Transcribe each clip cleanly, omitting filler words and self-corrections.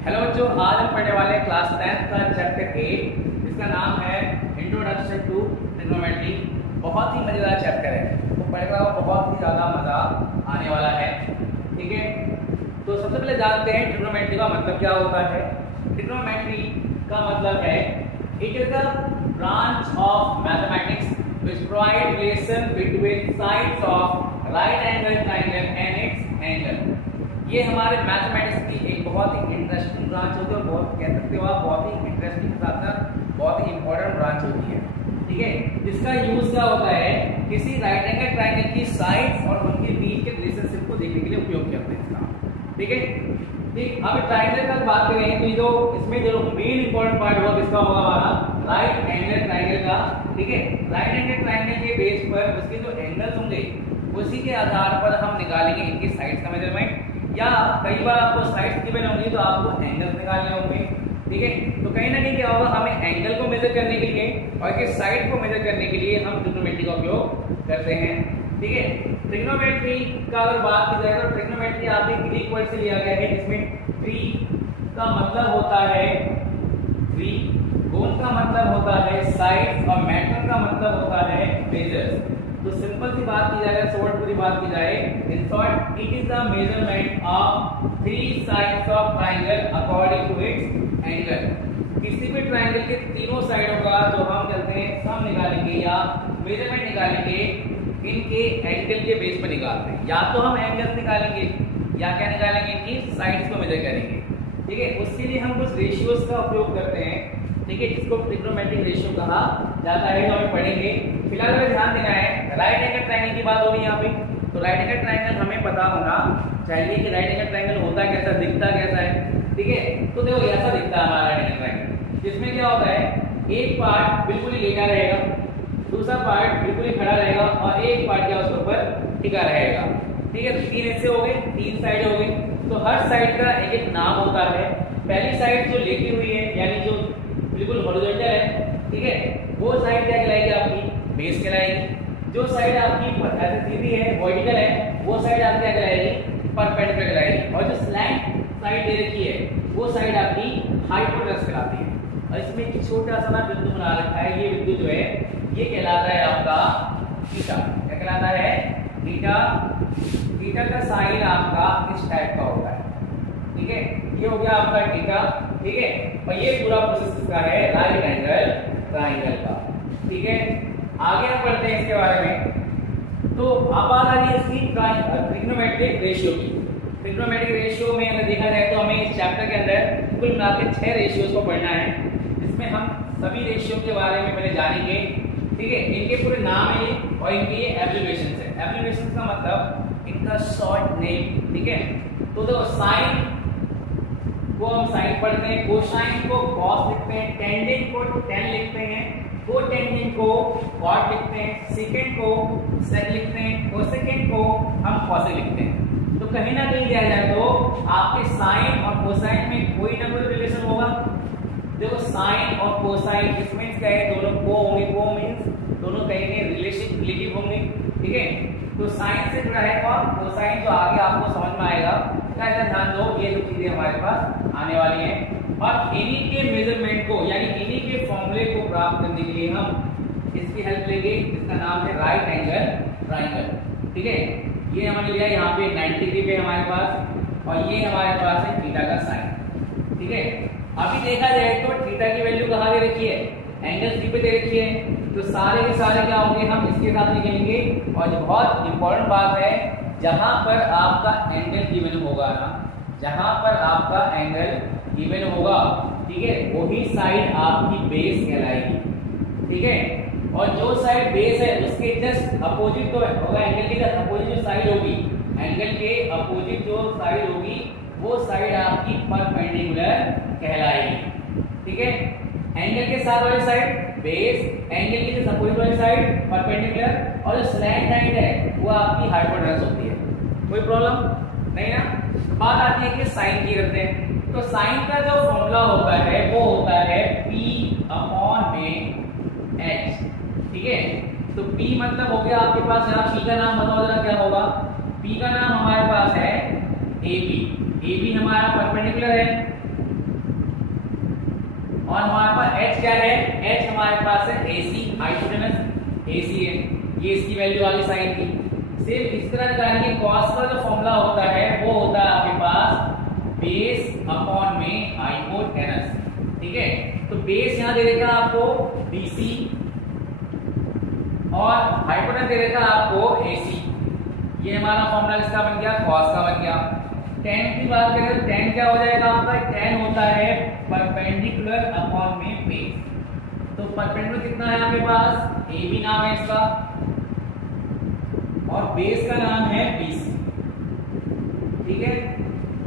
Hello बच्चों, आज हम पढ़ने वाले हैं क्लास 10th का चैप्टर 8 जिसका नाम है इंट्रोडक्शन टू ट्रिग्नोमेट्री। बहुत ही मज़ेदार चैप्टर है, तो पढ़ने का बहुत ही ज़्यादा मज़ा आने वाला है। ठीक है, तो सबसे पहले जानते हैं ट्रिग्नोमेट्री का मतलब क्या होता है। ट्रिग्नोमेट्री का मतलब है it is a branch of mathematics which provide relation between sides of right angle triangle and its angle। ये हमारे मैथमेटिक्स की एक बहुत ही इंटरेस्टिंग ब्रांच होती है, बहुत कह सकते हो आप, बहुत ही इंटरेस्टिंग साथ साथ बहुत ही इंपॉर्टेंट ब्रांच होती है। ठीक है, जिसका यूज क्या होता है, किसी राइट एंगल ट्राइंगल की साइड्स और उनके बीच के रिलेशनशिप को देखने के लिए उपयोग करते हैं इसका। ठीक है, ठीक। अब ट्राइंगल का बात करें तो जो इसमें जो मेन इंपॉर्टेंट पार्ट होगा किसका होगा, हमारा राइट एंगल ट्राइंगल का। ठीक है, राइट एंगल ट्राइंगल के बेस पर उसके जो एंगल्स होंगे उसी के आधार पर हम निकालेंगे इनकी साइड्स का मेजरमेंट, या कई बार आपको साइड्स गिवन होंगी तो आपको एंगल्स निकालने होंगे। ठीक है, तो कहीं ना कहीं क्या होगा, हमें एंगल को मेजर करने के लिए और इसके साइड को मेजर करने के लिए हम ट्रिग्नोमेट्री का उपयोग करते हैं। ठीक है, ट्रिग्नोमेट्री का अगर बात की जाए तो ट्रिग्नोमेट्री आपके ग्रीक वर्ड से लिया गया है, जिसमें ट्री का मतलब होता है ट्री, गोन का मतलब होता है साइड और मेटर का मतलब होता है मेजर्स। तो सिंपल सी बात की जाए, शॉर्ट पूरी बात की जाए, in short it is the measurement of three sides of triangle according to its angle. किसी भी ट्रायंगल के तीनों साइडों का जो हम कहते हैं सम निकालेंगे या मेजरमेंट निकालेंगे, इनके एंगल के बेस पर निकालते हैं। या तो हम एंगल्स निकालेंगे या क्या निकालेंगे, इनकी साइड्स को मेजर करेंगे। ठीक है, उसके लिए हम कुछ रेशियोज का उपयोग करते हैं। ठीक है, जिसको ट्रिग्नोमेट्रिक रेशियो कहा जाता है, तो हम पढ़ेंगे। फिलहाल हमें ध्यान देना है, राइट एंगल ट्रायंगल की बात होगी यहाँ पे। तो राइट एंगल ट्रायंगल हमें पता होना चाहिए कि राइट एंगल ट्रायंगल होता कैसा, दिखता कैसा है। ठीक है, तो देखो ऐसा दिखता है हमारा राइट एंगल ट्रायंगल, जिसमें क्या होता है, एक पार्ट बिल्कुल ही लेटा रहेगा, दूसरा पार्ट बिल्कुल ही खड़ा रहेगा और एक पार्ट क्या उसके ऊपर टिका रहेगा। ठीक है, तो तीन हिस्से हो गए, तीन साइड हो गई। तो हर साइड का एक एक नाम होता है। पहली साइड जो लेटी हुई है यानी जो बिल्कुल हॉरिजॉन्टल है, ठीक है, वो साइड क्या कहलाएगी, आपकी बेस कहलाएगी। जो साइड आपकी ऐसे सीधी है, वर्टिकल है, वो साइड आपकी क्या कहलाएगी, परपेंडिकुलर कहलाएगी। और जो स्लैंट साइड दे रखी है वो साइड आपकी हाइपोटेनस कहलाती है। और इसमें एक छोटा सा ना बिंदु बना रखा है, ये बिंदु जो है ये कहलाता है आपका थीटा। क्या कहलाता है, थीटा। थीटा का साइन आपका इस टाइप का होता है। ठीक है, ये हो गया आपका थीटा। ठीक है, और ये पूरा प्रोसेस किसका है, राइट एंगल ट्रायंगल का। ठीक है, आगे हम पढ़ते हैं इसके बारे में। तो अब बात आ रही है इसकी ट्रिग्नोमेट्रिक रेशियो की। ट्रिग्नोमेट्रिक रेशियो में अगर देखा जाए तो हमें इस चैप्टर के अंदर कुल मिलाकर 6 रेशियोज को पढ़ना है, जिसमें हम सभी रेशियो के बारे में पहले जानेंगे। ठीक है, इनके पूरे नाम है ये और इनके एब्रिविएशंस है। एब्रिविएशंस का मतलब इनका शॉर्ट नेम। ठीक है, तो देखो साइन को हम साइन पढ़ते हैं, कोसाइन को कॉस लिखते हैं, टेंजेंट को टेन लिखते हैं, कोटेंजेंट को कॉट लिखते हैं, सेकेंड को सेक लिखते हैं, कोसेकेंड को हम कॉसेक लिखते हैं। तो कहीं ना कहीं दिया जाए तो आपके साइन और कोसाइन में कोई ना कोई रिलेशन होगा। देखो साइन और कोसाइन इसमें क्या है, दोनों को होंगे, को मींस दोनों कहेंगे रिलेशन रिलेटिव होंगे। ठीक है, तो साइन से जुड़ा है और कोसाइन जो आगे आपको समझ में आएगा। ऐसा ध्यान दो, ये जो चीजें हमारे पास आने वाली हैं और इन्हीं के मेजरमेंट को यानी इन्हीं के फॉर्मूले को प्राप्त करने के लिए हम इसकी हेल्प लेंगे, जिसका नाम है राइट एंगल ट्रायंगल। ठीक है, ये हमने लिया यहाँ पे 90 डिग्री पे हमारे पास, और ये हमारे पास है थीटा का साइन। ठीक है, अभी देखा जाए तो थीटा की वैल्यू कहाँ दे रखी है, एंगल सी पे दे रखी है। तो सारे के सारे क्या होंगे, हम इसके साथ निकलेंगे। और जो बहुत इंपॉर्टेंट बात है, जहां पर आपका एंगल गिवन होगा ना, जहां पर आपका एंगल गिवन होगा, ठीक है, वही साइड आपकी बेस कहलाएगी। ठीक है, और जो साइड बेस है उसके जस्ट अपोजिट तो होगा, एंगल के जस्ट अपोजिट जो साइड होगी, एंगल के अपोजिट जो साइड होगी वो साइड आपकी परपेंडिकुलर कहलाएगी। ठीक है, एंगल के साथ वाली साइड बेस, एंगल के जस्ट अपोजिट वाली साइड परपेंडिकुलर, और जो स्लैंट साइड है वो आपकी हाइपोटेनस होती है। कोई प्रॉब्लम नहीं ना। बात आती है कि साइन की करते हैं, तो साइन का जो फॉर्मूला होता है वो होता है P अपॉन में H। ठीक है, तो P मतलब हो गया आपके पास, जरा P का नाम बताओ जरा क्या होगा। P का नाम हमारे पास है AB। AB हमारा परपेंडिकुलर है, और हमारे पास h क्या है, h हमारे पास है AC, हाइपोटेनस AC है, ये इसकी वैल्यू आ गई साइन की। सिर्फ इस तरह जानिए cos का जो फॉर्मूला होता है वो होता है आपके पास बेस अपॉन में हाइपोटेनस, ठीक है। तो बेस यहाँ दे देगा आपको BC और हाइपोटेनस दे देगा आपको AC। ये हमारा फॉर्मूला किसका बन गया, cos का बन गया। tan की बात करें तो tan क्या हो जाएगा आपका, tan होता है परपेंडिकुलर अपॉन में बेस। तो परपेंडिकुलर कितना है आपके पास, AB नाम है इसका और बेस का नाम है BC, ठीक है।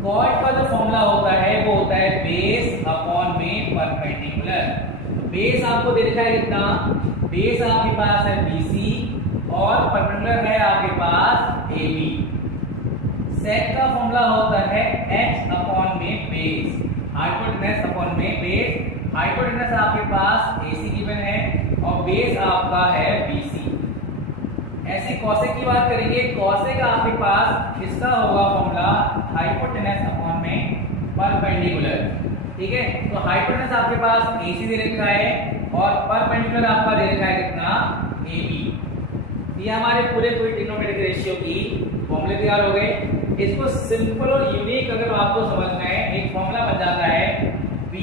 cot का जो फॉर्मूला होता है वो होता है बेस अपॉन में परपेंडिकुलर। बेस आपको दे रखा है कितना, बेस आपके पास है BC और परपेंडिकुलर है आपके पास AB। सेक का फॉर्मूला होता है h अपॉन में बेस, हाइपोटेनस अपॉन में बेस। हाइपोटेनस आपके पास AC गिवन है और बेस आपका है BC। ऐसे कॉसेक की बात करेंगे, कॉसेक आपके पास इसका होगा फॉर्मूला हाइपोटेनस अपॉन में परपेंडिकुलर, ठीक है। तो हाइपोटेनस आपके पास AC दे रखा है और परपेंडिकुलर आपका दे रखा है कितना, AB। ये हमारे पूरे ट्रिग्नोमेट्रिक रेशियो की फॉर्मूले तैयार हो गए। इसको सिंपल और यूनिक अगर आपको समझना है, एक फॉर्मूला बन जाता है P,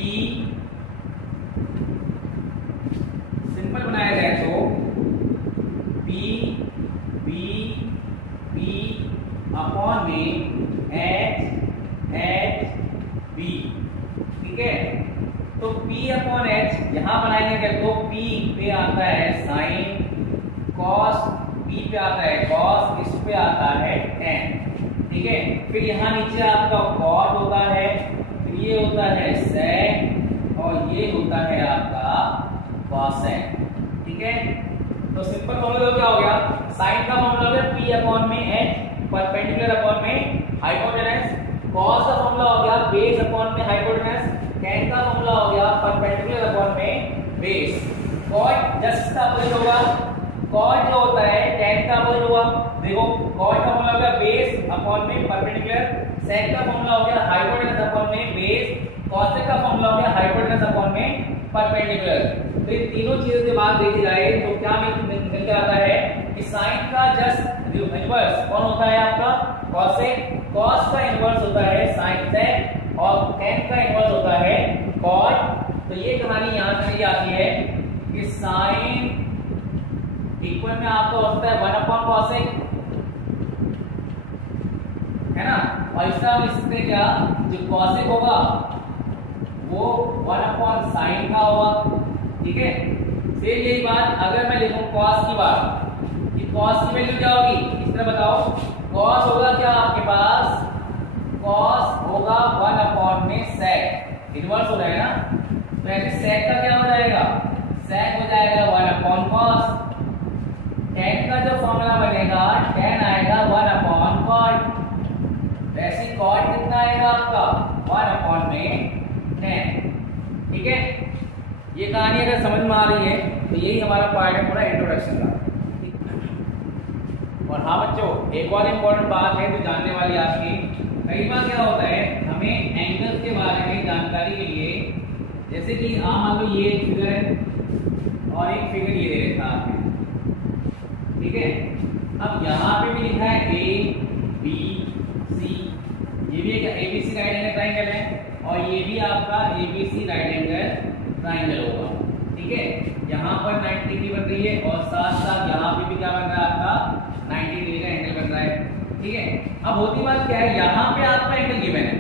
सिंपल बनाया जाए तो P अपॉन में H B, ठीक है। तो P अपॉन H यहां बनाएंगे तो P पे आता है साइन, cos P पे आता है cos, इस पे आता है tan, ठीक है। फिर यहाँ नीचे आपका cot होता है, फिर ये होता है sec और ये होता है आपका cosec, ठीक है। तो सिंपल फॉर्मूला क्या हो गया, साइन का फॉर्मूला हो गया P अपॉन में H परपेंडिकुलर अपॉन में हाइपोटेनस, cos का फॉर्मूला हो गया बेस अपॉन में हाइपोटेनस, tan का फॉर्मूला हो गया परपेंडिकुलर अपॉन में बेस। cot जस्ट का अपोजिट होगा, cot जो होता है tan का अपोजिट होगा। देखो cot का फॉर्मूला हो गया बेस अपॉन में परपेंडिकुलर, sec का फॉर्मूला हो गया हाइपोटेनस अपॉन में बेस, cosec का फॉर्मूला हो गया हाइपोटेनस अपॉन में परपेंडिकुलर। तो इन तीनों चीजों के बाद देखी जाए तो क्या निकल के आता है कि sin का जस्ट इनवर्स कौन होता है आपका, cosec, cos का इनवर्स होता है sin sec और tan का इनवर्स होता है cot। तो ये कहानी यहां से आती है कि sin इक्वल में आपको होता है 1 अपॉन cosec, है ना। और इसका हम लिख सकते हैं क्या, जो cosec होगा वो 1 अपॉन sin का होगा, ठीक है। फिर यही बात अगर मैं लिखूं cos की बात, कि cos की वैल्यू क्या होगी, इस तरह बताओ। cos होगा क्या आपके पास, cos होगा 1 अपॉन में sec, इनवर्स हो जाएगा ना। तो ऐसे sec का क्या हो जाएगा, sec हो जाएगा 1 अपॉन cos। tan का जो फॉर्मूला बनेगा tan आएगा 1 अपॉन cot। वैसे cot कितना आएगा आपका 1 अपॉन में tan, ठीक है। ये कहानी अगर समझ में आ रही है तो यही हमारा पार्ट है पूरा इंट्रोडक्शन का। और हाँ बच्चों, एक और इम्पोर्टेंट बात है जो जानने वाली आपकी, कई बार क्या होता है हमें एंगल्स के बारे में जानकारी के लिए, जैसे कि मान लो ये एक फिगर है और एक फिगर ये दे रखा है, ठीक है। अब यहाँ पे भी लिखा है ABC, ये भी एक ABC राइट एंगल ट्राइंगल है और ये भी आपका ABC राइट एंगल ट्राइंगल होगा, ठीक है। यहाँ पर 90 डिग्री बन रही है और साथ साथ यहाँ पे भी क्या बन रहा है आपका 90 डिग्री का एंगल बन रहा है, ठीक है। अब होती बात क्या है, यहाँ पे आपका एंगल गिवन है,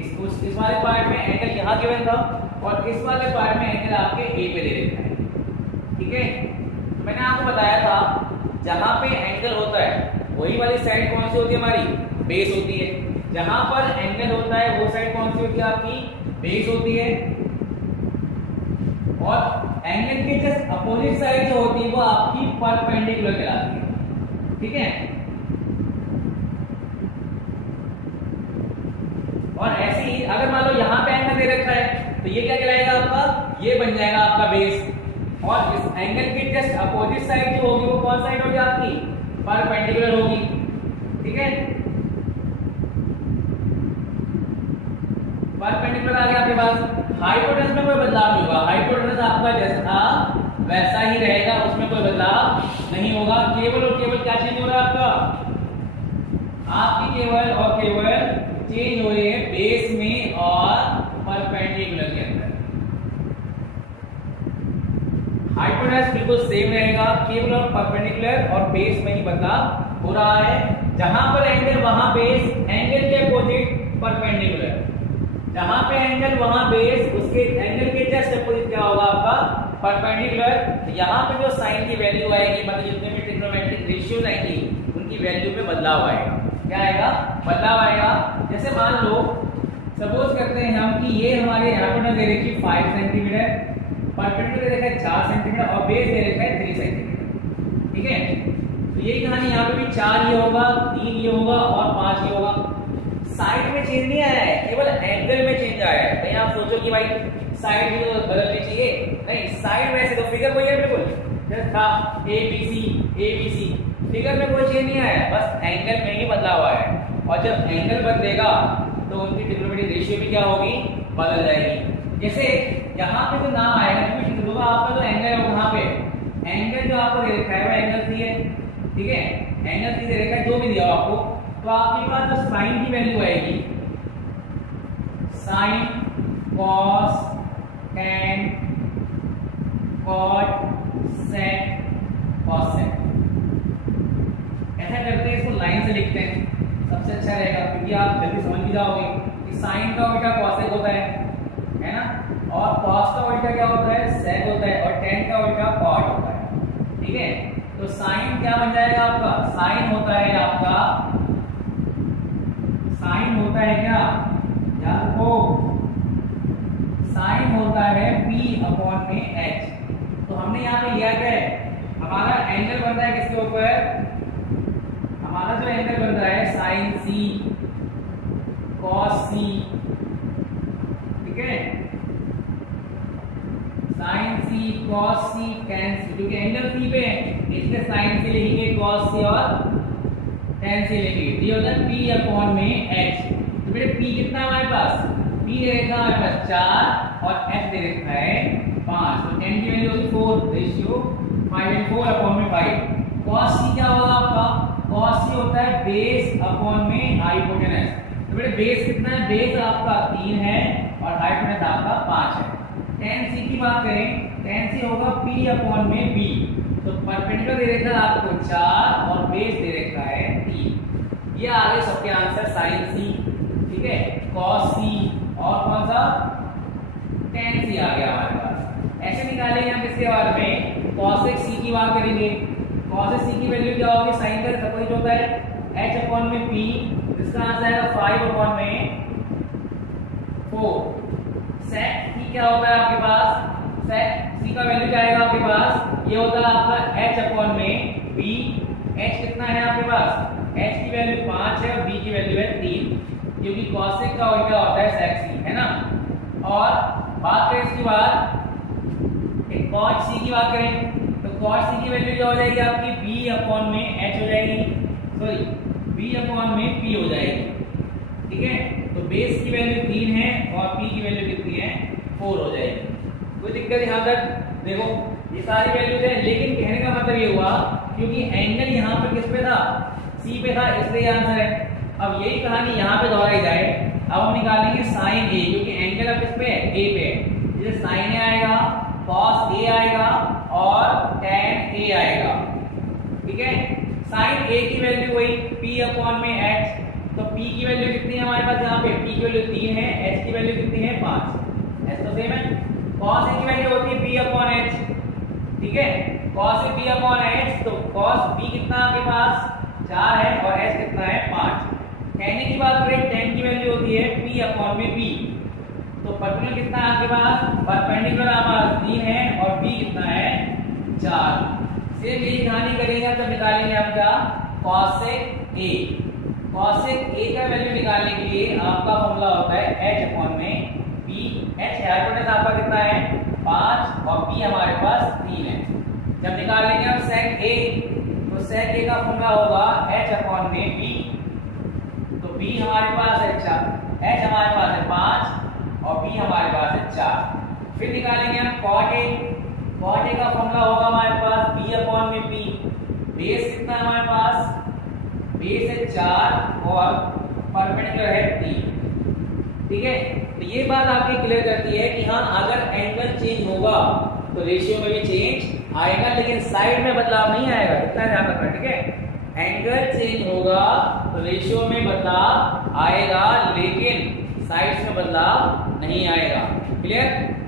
इस वाले पार्ट में एंगल यहाँ गिवन था और इस वाले पार्ट में एंगल आपके ए पे दे रखा है, ठीक है। मैंने आपको बताया था जहाँ पे एंगल होता है वही वाली साइड कौन सी होती है, हमारी बेस होती है। जहाँ पर एंगल होता है वो साइड कौन सी होती है, आपकी बेस होती है। और एंगल के जस्ट अपोजिट साइड जो होती है वो आपकी परपेंडिकुलर कहलाती है, ठीक है। और ऐसे ही अगर मान लो यहाँ पे एंगल दे रखा है तो ये क्या कहलाएगा आपका, ये बन जाएगा आपका बेस। और इस एंगल की जस्ट अपोजिट साइड जो होगी वो कौन साइड होगी, आपकी परपेंडिकुलर होगी, ठीक है। परपेंडिकुलर आ गया आपके पास। हाइपोटेनस में कोई बदलाव नहीं होगा, हाइपोटेनस आपका जैसा था वैसा ही रहेगा, उसमें कोई बदलाव नहीं होगा। केवल और केवल क्या चेंज हो रहा है आपकी केवल और केवल चेंज हो रही है बेस में और परपेंडिकुलर के अंदर। हाइपोटेनस बिल्कुल सेम रहेगा, केवल और परपेंडिकुलर और बेस में ही बदलाव हो रहा है। जहां पर एंगल वहां बेस, एंगल के अपोजिट परपेंडिकुलर, जहां पे एंगल वहां बेस, उसके एंगल के जस्ट अपोजिट क्या होगा आपका परपेंडिकुलर। तो यहाँ पे जो साइन की वैल्यू आएगी, मतलब जितने भी ट्रिग्नोमेट्रिक रेशियोज आएंगी उनकी वैल्यू में बदलाव आएगा। क्या आएगा? बदलाव आएगा। जैसे मान लो सपोज करते हैं हम कि ये हमारे हाइपोटेनस दे रखी 5 सेंटीमीटर, परपेंडिकुलर दे रखा है 4 सेंटीमीटर और बेस दे रखा है 3 सेंटीमीटर। ठीक है, तो यही कहानी यहाँ पे भी 4 ये होगा, 3 ये होगा और 5 ये होगा। साइड में चेंज नहीं आया है, केवल एंगल में चेंज आया है। कहीं आप सोचो कि भाई साइड भी तो बदलनी चाहिए, नहीं, साइड वैसे तो फिगर वही है बिल्कुल जैसे था ABC, फिगर में कोई चेंज नहीं आया, बस एंगल में ही बदलाव आया है। और जब एंगल बदलेगा तो उनकी ट्रिग्नोमेट्रिक रेशियो भी क्या होगी? बदल जाएगी। जैसे यहाँ पे जो नाम आएगा क्योंकि होगा आपका जो एंगल है वहां पे एंगल जो आपको दे रखा है वो एंगल सी है। ठीक है, एंगल सी दे रखा है, जो भी दिया आपको, तो आपके पास जो साइन की वैल्यू आएगी, साइन, कॉस, टेन, कॉट, सेक, कॉसेक, ऐसा करते हैं, इसको लाइन से लिखते हैं, सबसे अच्छा रहेगा क्योंकि आप जल्दी समझ भी जाओगे कि साइन का उल्टा कॉसेक होता है ना, और कॉस का उल्टा क्या होता है? सेक होता है, और टेन का उल्टा कॉट होता है। ठीक है, तो साइन क्या बन जाएगा आपका? साइन होता है आपका, साइन होता है क्या? याद रखो, साइन होता है P/H। तो हमने यहाँ पे लिया क्या है? हमारा एंगल बन रहा है किसके ऊपर? हमारा जो एंगल बन रहा है साइन C, कॉस C, ठीक है, sine C, cos C, tan C, क्योंकि एंगल C पे है इसलिए साइन C लिखेंगे, कॉस C और tan C लिखेंगे। ये होता है P/H। तो बेटे P कितना है हमारे पास? P दे रखा है हमारे पास 4 और H दे रखा है 5, तो tan की वैल्यू होगी 4, रेशियो 5/4/5। cos C क्या होगा आपका? cos C होता है बेस अपॉन में हाइपोटेनस। तो बेटे बेस कितना है? बेस आपका 3 है और हाइपोटेनस आपका 5 है। tan C की बात करें, tan C होगा P/B। तो परपेंडिकुलर दे रखा है आपको 4 और बेस दे रखा है 3। ये आ गए सबके आंसर, sin C, ठीक है, cos C और कौन सा? tan C आ गया हमारे पास। ऐसे निकालेंगे हम इसके बारे में, cosec C की बात करेंगे। cosec C की वैल्यू क्या होगी? साइन का अपोजिट होता है H/P, इसका आंसर आएगा 5/4। sec C क्या होता है आपके पास? sec C का वैल्यू क्या आएगा आपके पास? ये होता है आपका H/B। H कितना है आपके पास? H की वैल्यू 5 है और B की वैल्यू है 3, क्योंकि cosec का उल्टा होता है sec C, है ना। और बात करें इसके बाद cot C की बात करें, तो cot C की वैल्यू क्या हो जाएगी आपकी? B/H हो जाएगी, सॉरी B/P हो जाएगी। ठीक है, तो बेस की वैल्यू 3 है और P की वैल्यू कितनी है? 4 हो जाएगी। कोई दिक्कत यहाँ तक? देखो ये सारी वैल्यूज है, लेकिन कहने का मतलब ये हुआ क्योंकि एंगल यहाँ पर किस पे था? C पे था, इसलिए आंसर है। अब यही कहानी यहाँ पे दोहराई जाए, अब हम निकालेंगे साइन A, क्योंकि एंगल अब किस पे है? A पे है, जैसे साइन A आएगा, cos A आएगा और tan A आएगा। ठीक है, साइन A की वैल्यू वही P/H, तो P की वैल्यू कितनी है हमारे पास? यहाँ पे P की वैल्यू 3 है, H की वैल्यू कितनी है? 5। ऐसा तो सेम है। cos A की वैल्यू होती है P/H, ठीक है, cos A P/H, तो cos B कितना आपके पास? 4 है और H कितना है? 5। tan की बात करें, tan की वैल्यू होती है P/B, तो परपेंडिकुलर कितना है आपके पास? परपेंडिकुलर हमारा 3 है और B कितना है? 4। सेम यही कहानी करेंगे तो निकालेंगे हम क्या? cosec A। cosec A का वैल्यू निकालने के लिए आपका फॉर्मूला होता है H/B। H हाइपोटेनस आपका कितना है? 5 और B हमारे पास 3 है। जब निकालेंगे हम sec A, तो sec A का फॉर्मूला होगा H/B। तो B हमारे पास है 4, H हमारे पास है 5 फिर निकालेंगे हम cot A। cot A का फॉर्मूला होगा हमारे पास b/p। बेस कितना है हमारे पास, बेस है 4 और परपेंडिकुलर है 3। ठीक है, तो ये बात आपकी क्लियर करती है कि हाँ अगर एंगल चेंज होगा तो रेशियो में भी चेंज आएगा, लेकिन साइड में बदलाव नहीं आएगा, इतना ध्यान रखना। ठीक है, एंगल चेंज होगा तो रेशियो में बदलाव आएगा, लेकिन साइड्स में बदलाव नहीं आएगा। क्लियर।